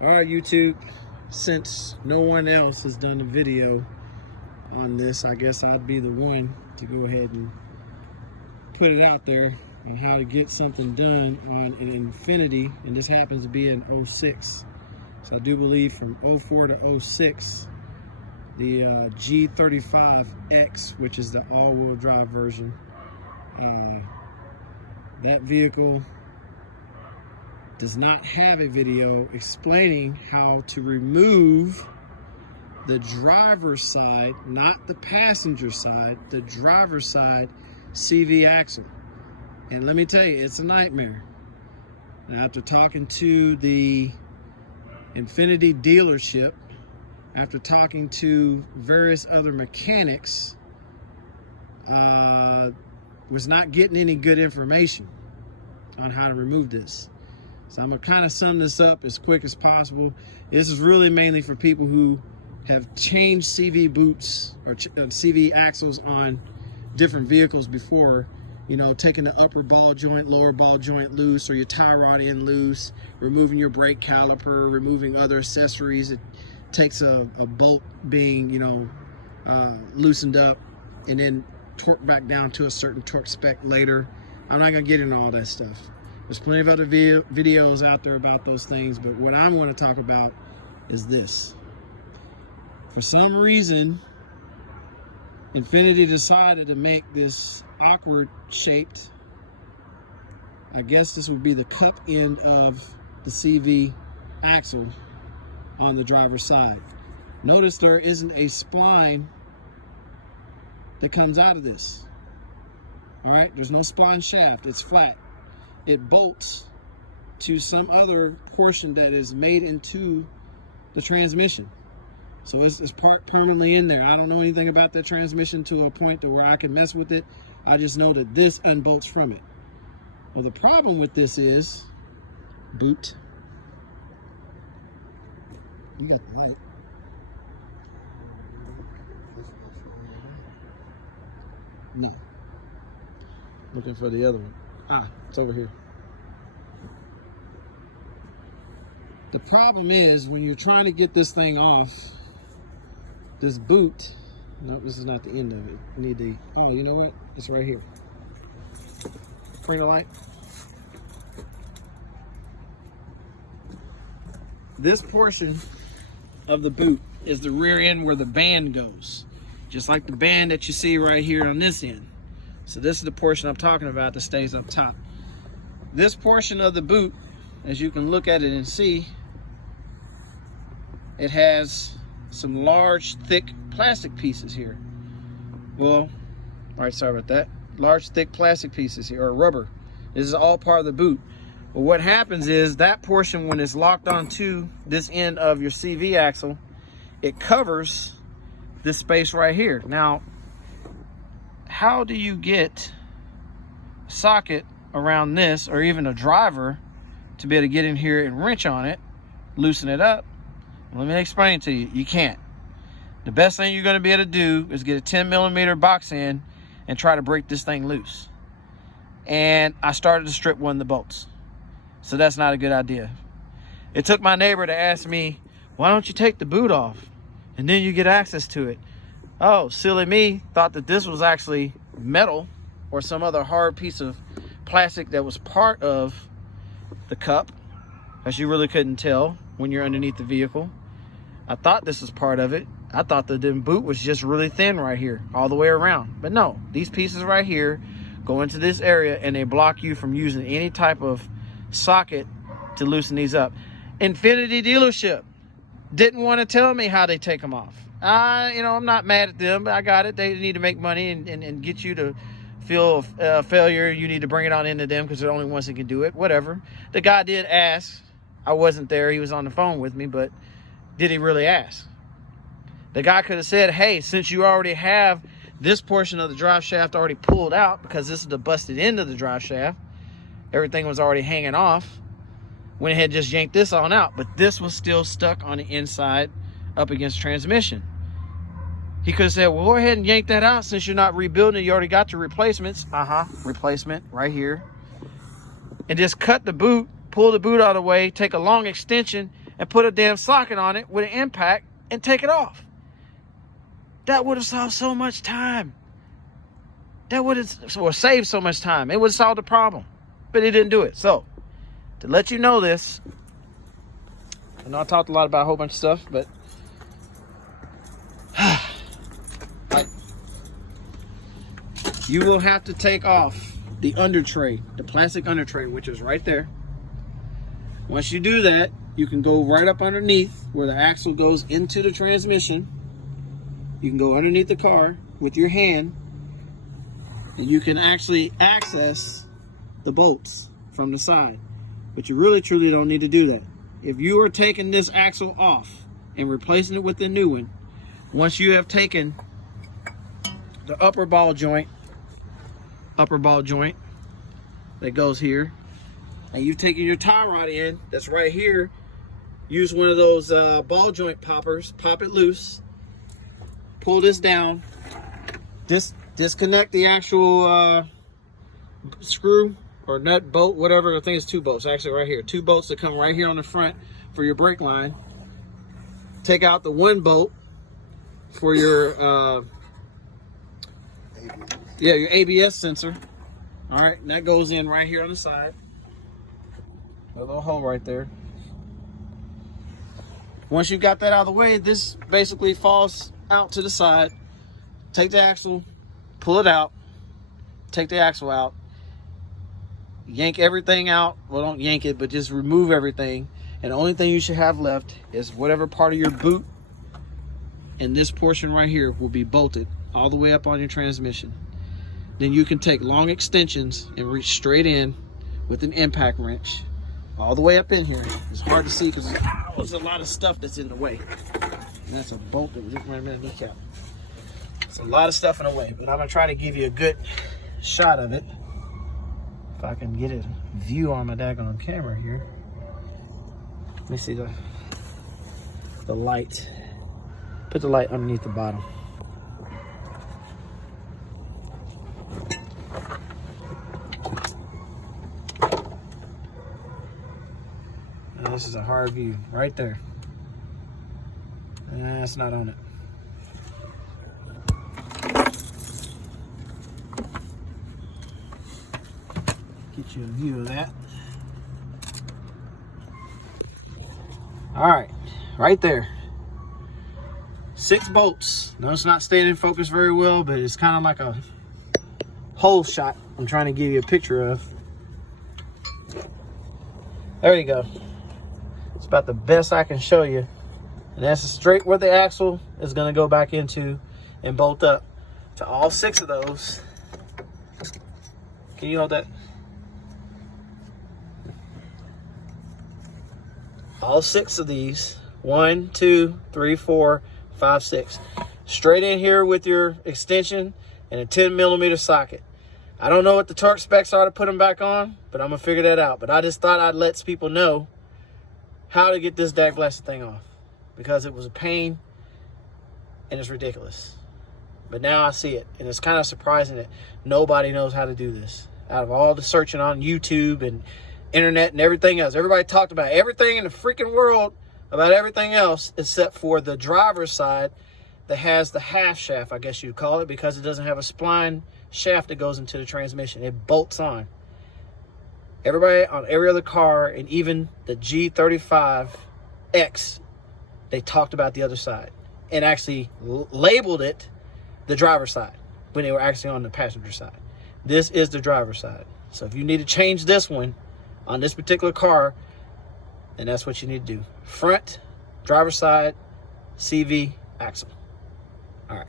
All right, YouTube, since no one else has done a video on this, I guess I'd be the one to go ahead and put it out there on how to get something done on an Infiniti, and this happens to be an 06. So I do believe from 04 to 06, the G35X, which is the all-wheel drive version, that vehicle does not have a video explaining how to remove the driver's side, not the passenger side, the driver's side CV axle. And let me tell you, it's a nightmare. And after talking to the Infiniti dealership, after talking to various other mechanics, was not getting any good information on how to remove this. So I'm gonna kind of sum this up as quick as possible. This is really mainly for people who have changed CV boots or CV axles on different vehicles before. You know, taking the upper ball joint, lower ball joint loose, or your tie rod end loose, removing your brake caliper, removing other accessories. It takes a bolt being, loosened up and then torqued back down to a certain torque spec later. I'm not gonna get into all that stuff. There's plenty of other videos out there about those things, but what I want to talk about is this. For some reason, Infiniti decided to make this awkward shaped, I guess this would be the cup end of the CV axle on the driver's side. Notice there isn't a spline that comes out of this. All right, there's no spline shaft, it's flat. It bolts to some other portion that is made into the transmission. So it's permanently in there. I don't know anything about that transmission to a point to where I can mess with it. I just know that this unbolts from it. Well, the problem with this is, boot. You got the light. No. Looking for the other one. It's over here. The problem is when you're trying to get this thing off, this boot, no, this is not the end of it. You need the, oh, you know what? It's right here. Clean the light. This portion of the boot is the rear end where the band goes. Just like the band that you see right here on this end. So this is the portion I'm talking about that stays up top. This portion of the boot, as you can look at it and see, it has some large, thick plastic pieces here. Well, all right, sorry about that. Large, thick plastic pieces here, or rubber. This is all part of the boot. But what happens is that portion, when it's locked onto this end of your CV axle, it covers this space right here. Now, how do you get a socket around this, or even a driver, to be able to get in here and wrench on it, loosen it up? Let me explain to you. You can't. The best thing you're going to be able to do is get a 10mm box end and try to break this thing loose. And I started to strip one of the bolts. So that's not a good idea. It took my neighbor to ask me, why don't you take the boot off and then you get access to it? Oh, silly me, thought that this was actually metal or some other hard piece of plastic that was part of the cup, because you really couldn't tell when you're underneath the vehicle. I thought this was part of it. I thought the boot was just really thin right here, all the way around. But no, these pieces right here go into this area and they block you from using any type of socket to loosen these up. Infiniti dealership didn't want to tell me how they take them off. I'm not mad at them, but I got it. They need to make money and get you to feel a failure. You need to bring it on into them because they're the only ones that can do it. Whatever. The guy did ask. I wasn't there. He was on the phone with me, but did he really ask? The guy could have said, hey, since you already have this portion of the drive shaft already pulled out, because this is the busted end of the drive shaft, everything was already hanging off, went ahead and just yanked this on out, but this was still stuck on the inside up against transmission. He could have said, well, go ahead and yank that out since you're not rebuilding it. You already got your replacements. Replacement right here. And just cut the boot, pull the boot out of the way, take a long extension, and put a damn socket on it with an impact and take it off. That would have solved so much time. That would have saved so much time. It would have solved the problem. But it didn't do it. So, to let you know this, I know I talked a lot about a whole bunch of stuff, but you will have to take off the under tray, the plastic under tray, which is right there. Once you do that, you can go right up underneath where the axle goes into the transmission. You can go underneath the car with your hand, and you can actually access the bolts from the side. But you really truly don't need to do that. If you are taking this axle off and replacing it with a new one, once you have taken the upper ball joint that goes here, and you've taken your tie rod in that's right here, use one of those ball joint poppers, pop it loose, pull this down, disconnect the actual screw or nut, bolt, whatever. I think it's 2 bolts actually right here. 2 bolts that come right here on the front for your brake line. Take out the 1 bolt for your your ABS sensor. All right, and that goes in right here on the side. A little hole right there. Once you've got that out of the way, this basically falls out to the side. Take the axle, pull it out, take the axle out, yank everything out. Well, don't yank it, but just remove everything. And the only thing you should have left is whatever part of your boot, and this portion right here will be bolted all the way up on your transmission. Then you can take long extensions and reach straight in with an impact wrench all the way up in here. It's hard to see because there's a lot of stuff that's in the way. And that's a bolt that was just right in the kneecap. It's a lot of stuff in the way, but I'm gonna try to give you a good shot of it. If I can get a view on my daggone camera here. Let me see the light. Put the light underneath the bottom. Now this is a hard view right there. That's not on it. Get you a view of that. All right, right there. 6 bolts. No, it's not staying in focus very well, but it's kind of like a hole shot I'm trying to give you a picture of. There you go. It's about the best I can show you. And that's straight where the axle is going to go back into and bolt up to all 6 of those. Can you hold that? All 6 of these. 1, 2, 3, 4, 5, 6. Straight in here with your extension and a 10mm socket. I don't know what the torque specs are to put them back on, but I'm going to figure that out. But I just thought I'd let people know how to get this dag blasted thing off, because it was a pain and it's ridiculous. But now I see it, and it's kind of surprising that nobody knows how to do this. Out of all the searching on YouTube and internet and everything else, everybody talked about everything in the freaking world about everything else except for the driver's side that has the half shaft, I guess you'd call it, because it doesn't have a spline shaft that goes into the transmission. It bolts on. Everybody on every other car, and even the G35X, they talked about the other side and actually labeled it the driver's side when they were actually on the passenger side. This is the driver's side. So if you need to change this one on this particular car, then that's what you need to do. Front, driver's side, CV, axle. All right.